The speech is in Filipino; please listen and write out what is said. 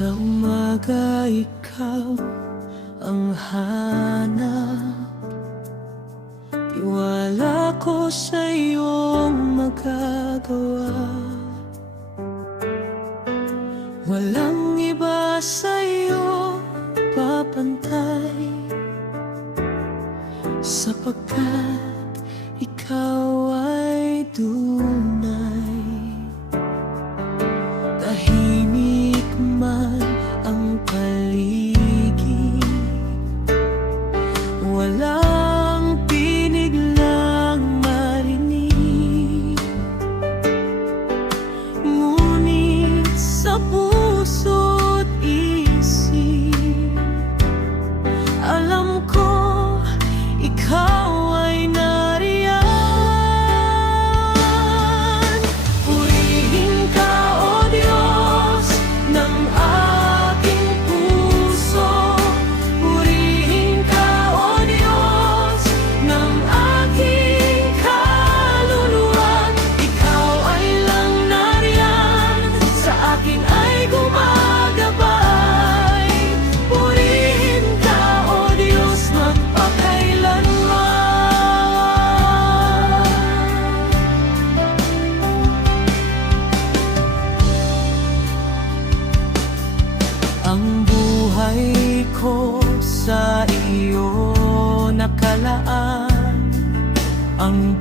Sa umaga ikaw ang hanap, tiwala ko sa iyong magagawa. Walang iba sa iyo papantay, sapagkat ikaw ay tunay. Tahimik man ang paligid, walang tinig lang marinig, ngunit sa puso't isip alam ko ikaw ay nariyan. Purihin ka, O Diyos, ng aking puso. Purihin ka, O Diyos, ng aking kaluluwa. Ikaw ay lang nariyan, sa akin ay gumagabay. Purihin ka, O Diyos, magpakailanman. Ang buhay ko sa iyo nakalaan, ang